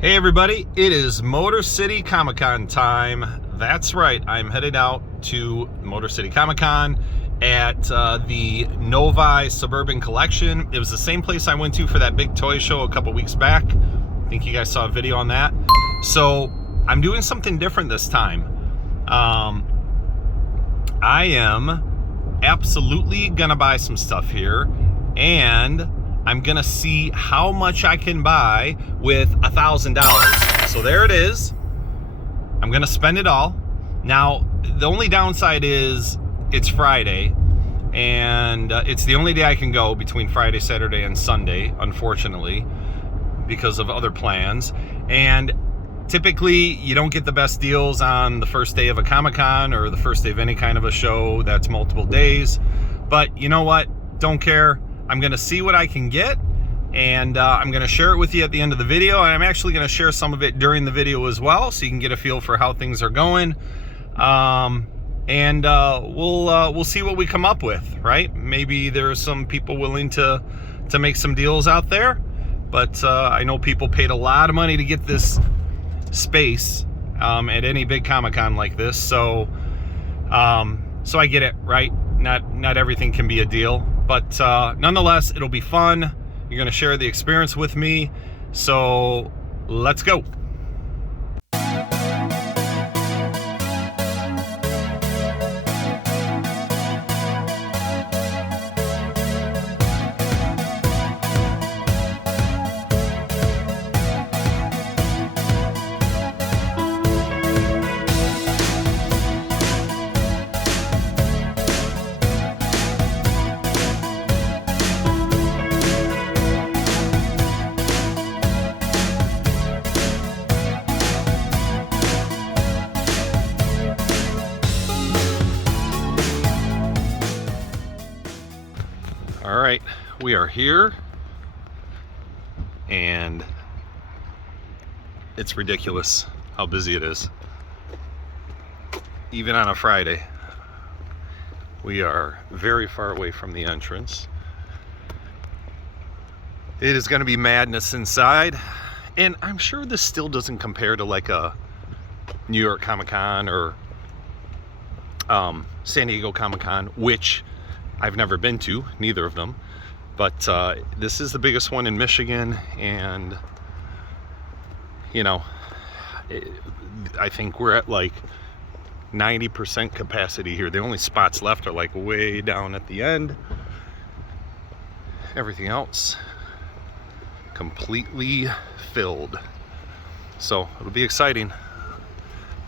Hey everybody, it is Motor City Comic Con time. That's right, I'm headed out to Motor City Comic Con at the Novi Suburban Collection. It was the same place I went to for that big toy show a couple weeks back. I think you guys saw a video on that. So I'm doing something different this time. I am absolutely gonna buy some stuff here, and I'm gonna see how much I can buy with $1,000. So there it is. I'm gonna spend it all. Now, the only downside is it's Friday, and it's the only day I can go between Friday, Saturday, and Sunday, unfortunately, because of other plans. And typically, you don't get the best deals on the first day of a Comic-Con or the first day of any kind of a show that's multiple days. But you know what? Don't care. I'm gonna see what I can get, and I'm gonna share it with you at the end of the video, and I'm actually gonna share some of it during the video as well, so you can get a feel for how things are going. We'll see what we come up with, right? Maybe there's some people willing to make some deals out there, but I know people paid a lot of money to get this space at any big Comic-Con like this, so I get it, right? Not everything can be a deal. But nonetheless, it'll be fun. You're gonna share the experience with me. So let's go. All right, we are here, and it's ridiculous how busy it is. Even on a Friday, we are very far away from the entrance. It is going to be madness inside, and I'm sure this still doesn't compare to like a New York Comic-Con or San Diego Comic-Con, which I've never been to, neither of them, but this is the biggest one in Michigan, and you know, I think we're at like 90% capacity here. The only spots left are like way down at the end. Everything else completely filled, so it'll be exciting.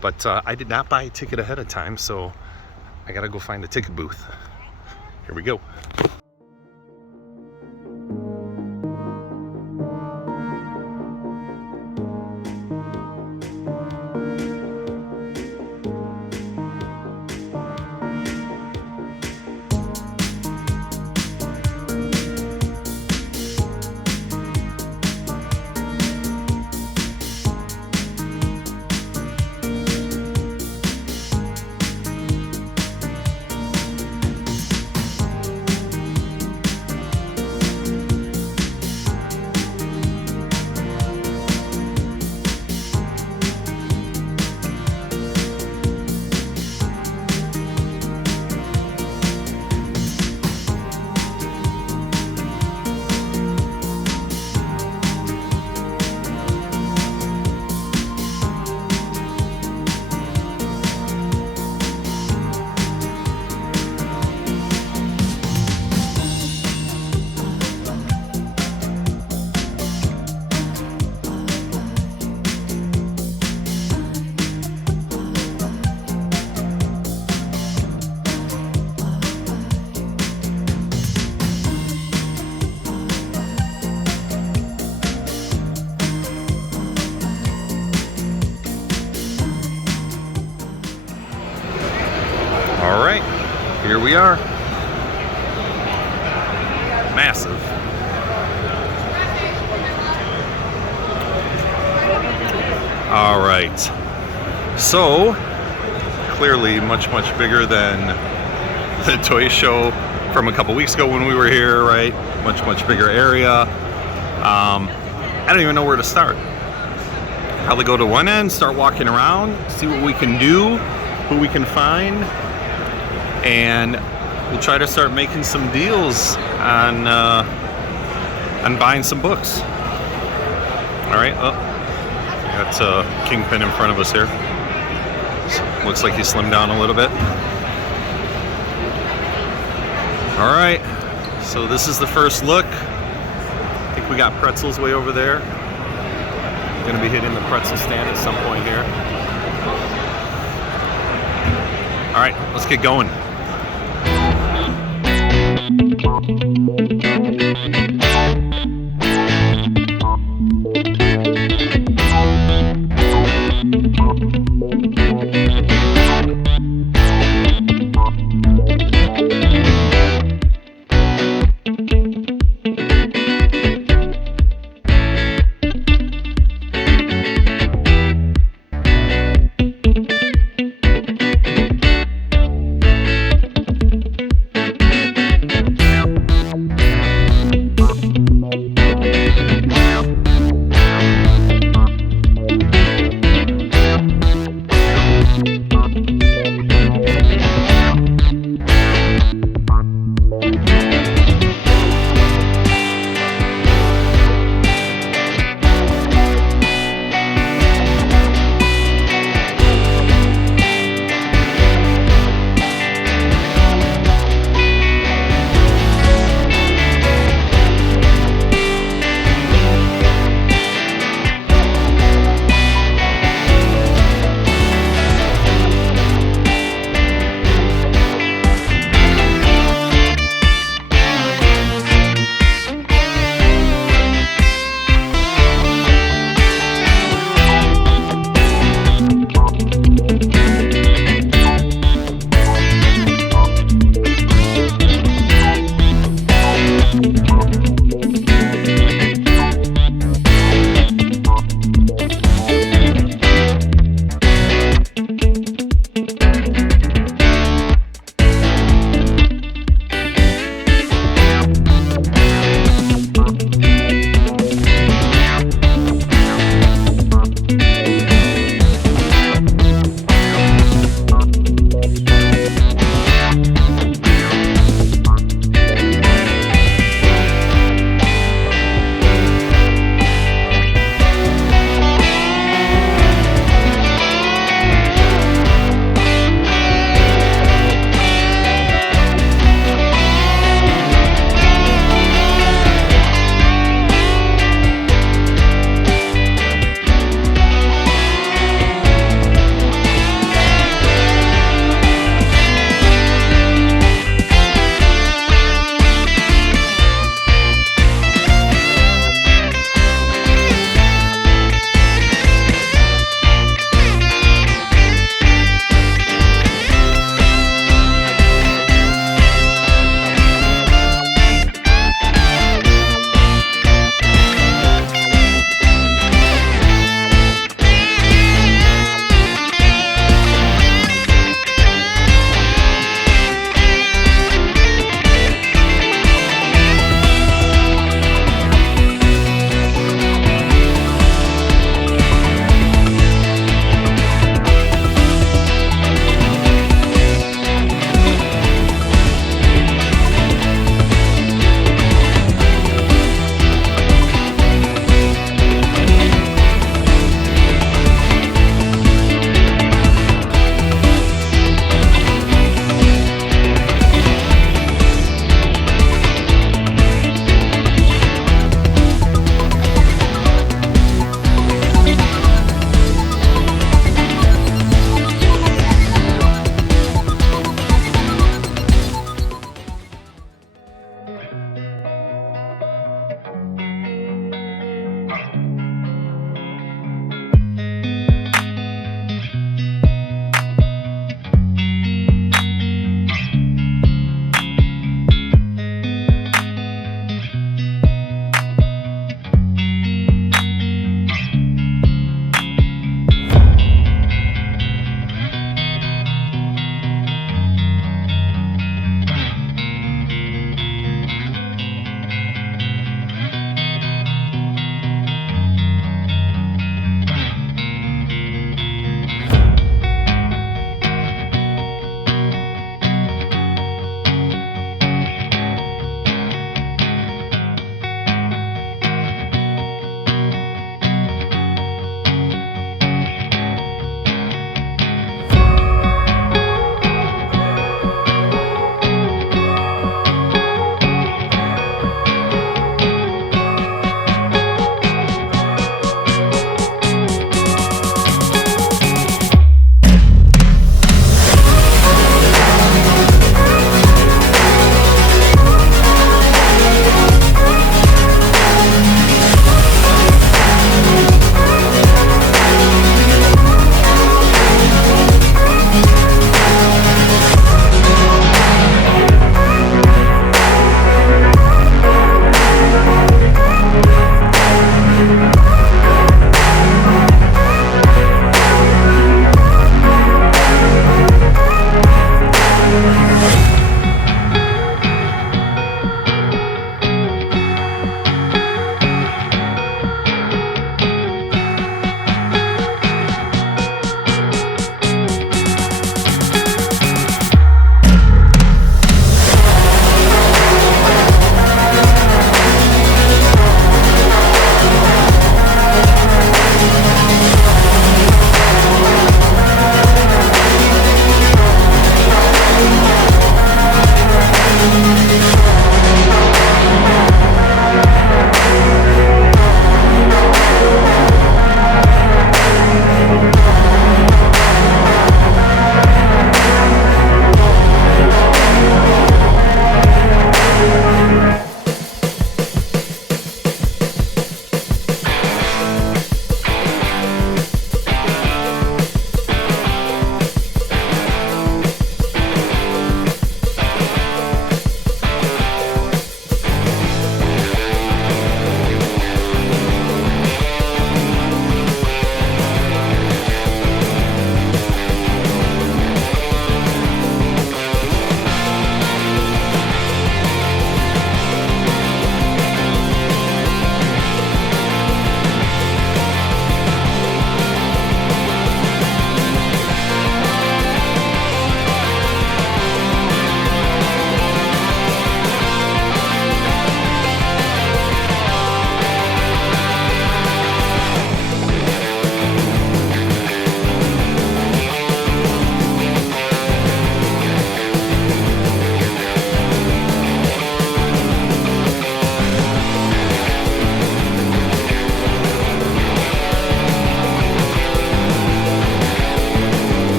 But I did not buy a ticket ahead of time, so I gotta go find a ticket booth. Here we go. All right, here we are. Massive. All right, so clearly much bigger than the toy show from a couple weeks ago when we were here, right? Much bigger area. I don't even know where to start. Probably go to one end, start walking around, see what we can do, who we can find, and we'll try to start making some deals on buying some books. All right. Oh, that's a Kingpin in front of us here. Looks like he slimmed down a little bit. All right. So this is the first look. I think we got pretzels way over there. Going to be hitting the pretzel stand at some point here. All right, let's get going.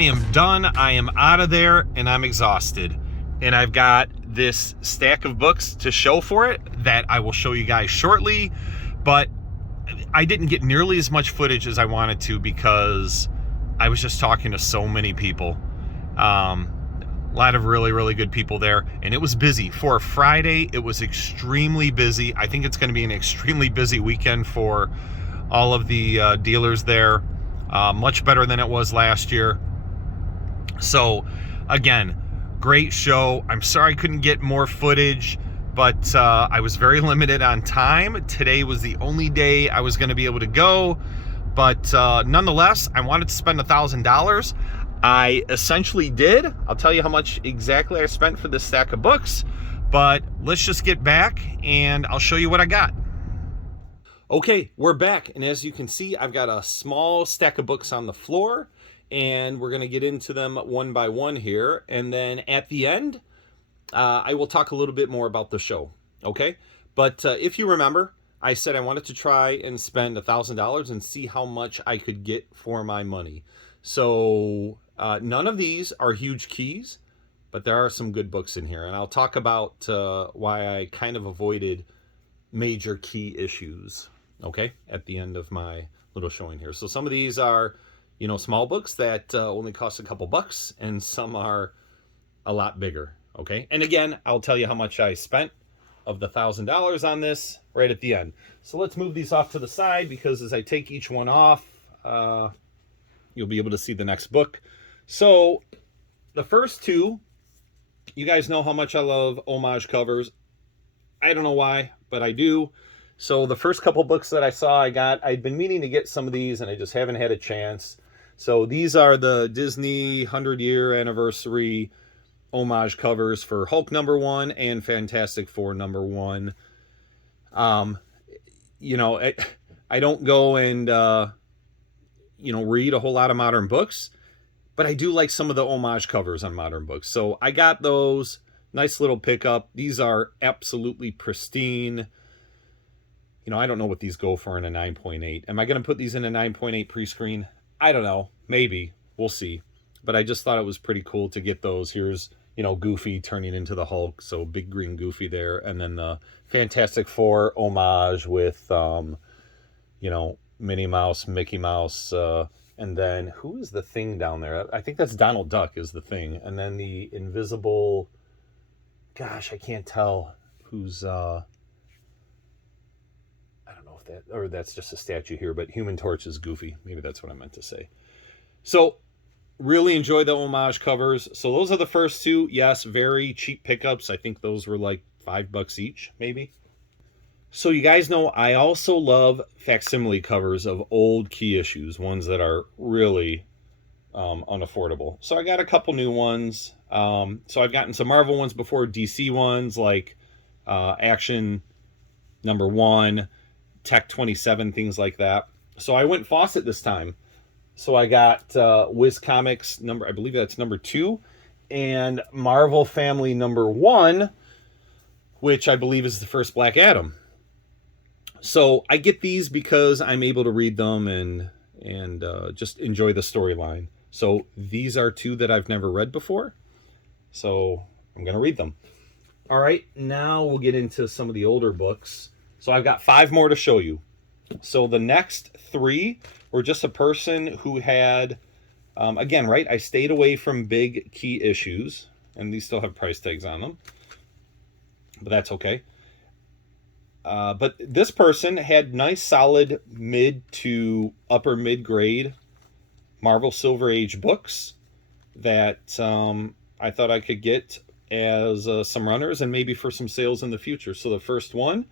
I am done. I am out of there, and I'm exhausted. And I've got this stack of books to show for it that I will show you guys shortly. But I didn't get nearly as much footage as I wanted to because I was just talking to so many people. A lot of really, really good people there, and it was busy. For a Friday, it was extremely busy. I think it's going to be an extremely busy weekend for all of the dealers there. Much better than it was last year. So, again, great show. I'm sorry I couldn't get more footage, but I was very limited on time. Today was the only day I was going to be able to go, but nonetheless, I wanted to spend $1,000. I essentially did. I'll tell you how much exactly I spent for this stack of books, but let's just get back and I'll show you what I got. Okay, we're back, and as you can see, I've got a small stack of books on the floor, and we're going to get into them one by one here, and then at the end, I will talk a little bit more about the show, okay? But if you remember, I said I wanted to try and spend $1,000 and see how much I could get for my money. So none of these are huge keys, but there are some good books in here, and I'll talk about why I kind of avoided major key issues, okay, at the end of my little showing here. So some of these are, you know, small books that only cost a couple bucks, and some are a lot bigger, okay? And again, I'll tell you how much I spent of the $1,000 on this right at the end. So let's move these off to the side, because as I take each one off, you'll be able to see the next book. So the first two, you guys know how much I love homage covers. I don't know why, but I do. So the first couple books that I saw, I'd been meaning to get some of these, and I just haven't had a chance. So these are the Disney 100-year anniversary homage covers for Hulk #1 and Fantastic Four #1. You know, I don't go and, you know, read a whole lot of modern books, but I do like some of the homage covers on modern books. So I got those. Nice little pickup. These are absolutely pristine. You know, I don't know what these go for in a 9.8. Am I going to put these in a 9.8 pre-screen? I don't know. Maybe. We'll see. But I just thought it was pretty cool to get those. Here's, you know, Goofy turning into the Hulk. So big green Goofy there. And then the Fantastic Four homage with, you know, Minnie Mouse, Mickey Mouse. And then who is the Thing down there? I think that's Donald Duck is the Thing. And then the invisible... Gosh, I can't tell who's... I don't know if that, or that's just a statue here, but Human Torch is Goofy. Maybe that's what I meant to say. So, really enjoy the homage covers. So those are the first two. Yes, very cheap pickups. I think those were like $5 each, maybe. So you guys know I also love facsimile covers of old key issues, ones that are really unaffordable. So I got a couple new ones. So I've gotten some Marvel ones before, DC ones like Action #1, Tech 27, things like that. So I went Fawcett this time. So I got Wiz Comics I believe that's #2, and Marvel Family #1, which I believe is the first Black Adam. So I get these because I'm able to read them and just enjoy the storyline. So these are two that I've never read before. So I'm going to read them. All right, now we'll get into some of the older books. So I've got 5 more to show you. So the next 3 were just a person who had, again, right, I stayed away from big key issues, and these still have price tags on them, but that's okay. But this person had nice, solid mid to upper mid-grade Marvel Silver Age books that I thought I could get as some runners and maybe for some sales in the future. So the first one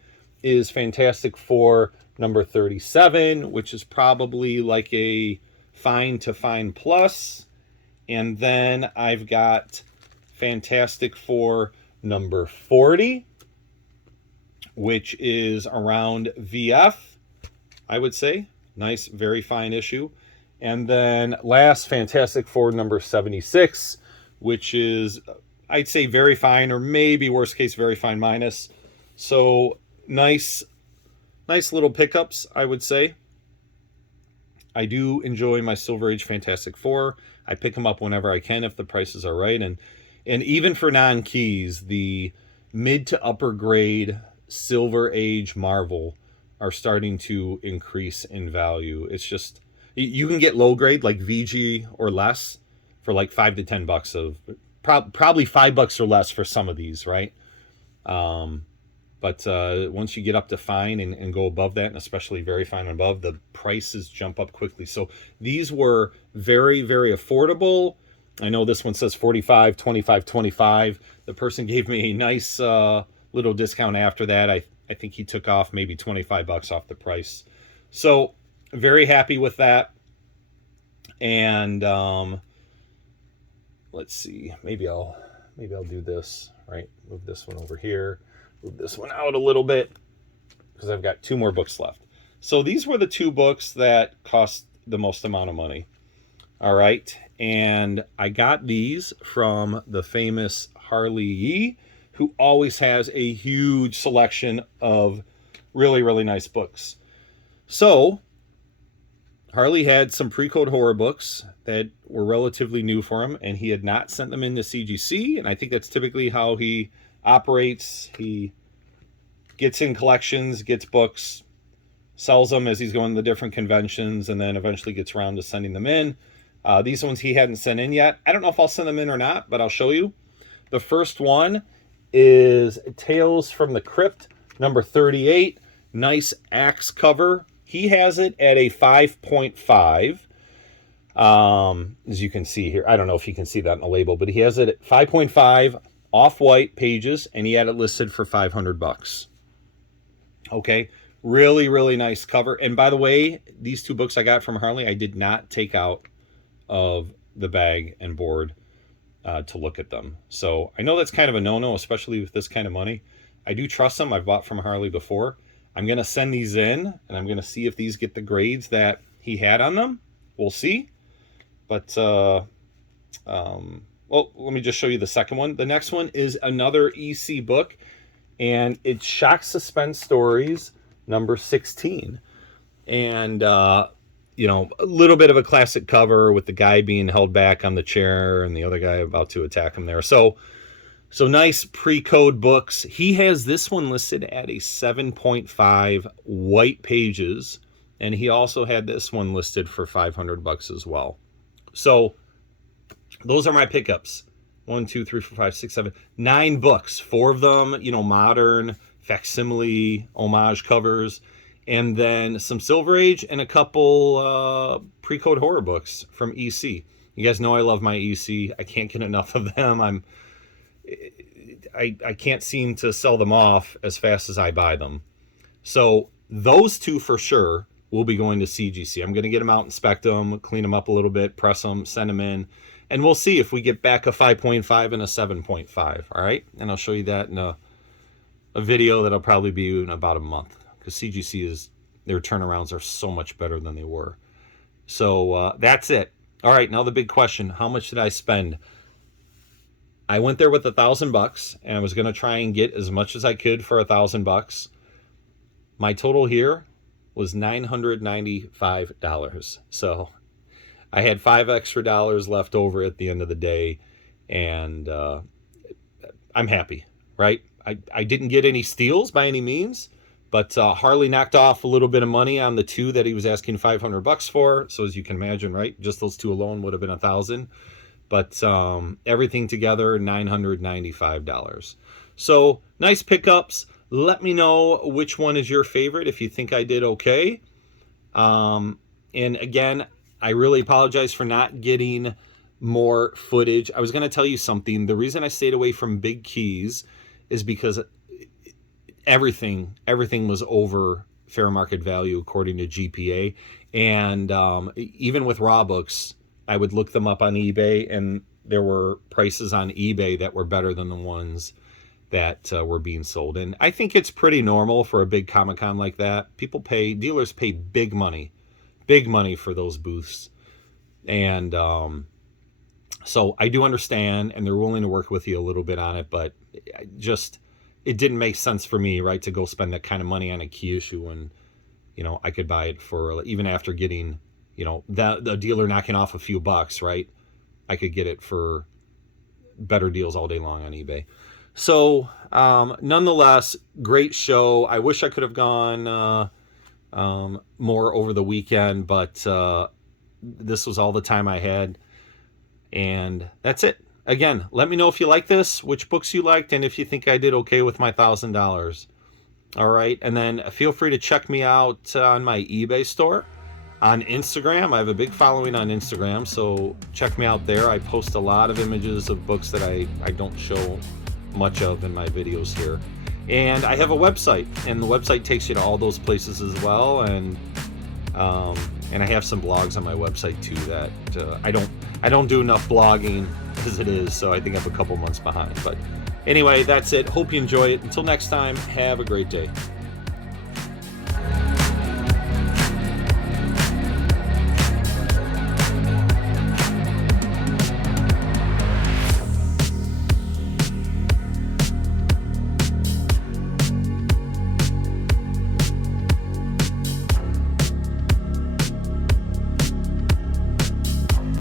is Fantastic Four #37, which is probably like a fine to fine plus. And then I've got Fantastic Four #40, which is around VF, I would say. Nice, very fine issue. And then last, Fantastic Four #76, which is, I'd say, very fine, or maybe worst case, very fine minus. So nice little pickups, I would say. I do enjoy my Silver Age Fantastic Four. I pick them up whenever I can if the prices are right. And even for non-keys, the mid to upper grade Silver Age Marvel are starting to increase in value. It's just, you can get low grade like VG or less for like $5 to $10 of probably $5 or less for some of these, right? But once you get up to fine and go above that, and especially very fine and above, the prices jump up quickly. So these were very, very affordable. I know this one says 45, 25, 25. The person gave me a nice little discount after that. I think he took off maybe $25 off the price. So very happy with that. And let's see, maybe I'll do this, right? Move this one over here. Move this one out a little bit because I've got 2 more books left. So these were the 2 books that cost the most amount of money. All right. And I got these from the famous Harley Yee, who always has a huge selection of really, really nice books. So Harley had some pre-code horror books that were relatively new for him, and he had not sent them into CGC. And I think that's typically how he operates. He gets in collections, gets books, sells them as he's going to the different conventions, and then eventually gets around to sending them in. These ones he hadn't sent in yet. I don't know if I'll send them in or not, but I'll show you. The first one is Tales from the Crypt, number 38. Nice axe cover. He has it at a 5.5. As you can see here. I don't know if you can see that in the label, but he has it at 5.5 off-white pages, and he had it listed for $500. Okay, really, really nice cover. And by the way, these 2 books I got from Harley, I did not take out of the bag and board to look at them. So I know that's kind of a no-no, especially with this kind of money. I do trust them. I've bought from Harley before. I'm going to send these in, and I'm going to see if these get the grades that he had on them. We'll see. But, well, let me just show you the second one. The next one is another EC book, and it's Shock Suspense Stories, number 16. And, you know, a little bit of a classic cover with the guy being held back on the chair and the other guy about to attack him there. So nice pre-code books. He has this one listed at a 7.5 white pages, and he also had this one listed for $500 as well. So those are my pickups. 1, 2, 3, 4, 5, 6, 7, 9 books. 4 of them, you know, modern, facsimile, homage covers, and then some Silver Age and a couple pre-code horror books from EC. You guys know I love my EC. I can't get enough of them. I can't seem to sell them off as fast as I buy them. So those 2 for sure will be going to CGC. I'm going to get them out, inspect them, clean them up a little bit, press them, send them in, and we'll see if we get back a 5.5 and a 7.5. All right, and I'll show you that in a video that'll probably be in about a month, because CGC their turnarounds are so much better than they were. So that's it. All right, now the big question: how much did I spend? I went there with $1,000, and I was going to try and get as much as I could for $1,000. My total here was $995. So I had $5 extra left over at the end of the day, and I'm happy, right? I didn't get any steals by any means, but Harley knocked off a little bit of money on the 2 that he was asking $500 for. So as you can imagine, right, just those 2 alone would have been $1,000. But everything together, $995. So nice pickups. Let me know which one is your favorite if you think I did okay. And again, I really apologize for not getting more footage. I was going to tell you something. The reason I stayed away from big keys is because everything was over fair market value according to GPA. And even with raw books, I would look them up on eBay, and there were prices on eBay that were better than the ones that were being sold. And I think it's pretty normal for a big Comic-Con like that. Dealers pay big money for those booths. And so I do understand, and they're willing to work with you a little bit on it, but it didn't make sense for me, right, to go spend that kind of money on a key issue when, you know, I could buy it for, even after getting, you know, that the dealer knocking off a few bucks, right? I could get it for better deals all day long on eBay. So nonetheless, great show. I wish I could have gone more over the weekend, but this was all the time I had. And that's it. Again, let me know if you like this, which books you liked, and if you think I did okay with my $1,000. All right. And then feel free to check me out on my eBay store. On Instagram, I have a big following on Instagram, so check me out there. I post a lot of images of books that I don't show much of in my videos here. And I have a website, and the website takes you to all those places as well. And I have some blogs on my website too that I don't do enough blogging as it is, so I think I'm a couple months behind. But anyway, that's it. Hope you enjoy it. Until next time, have a great day.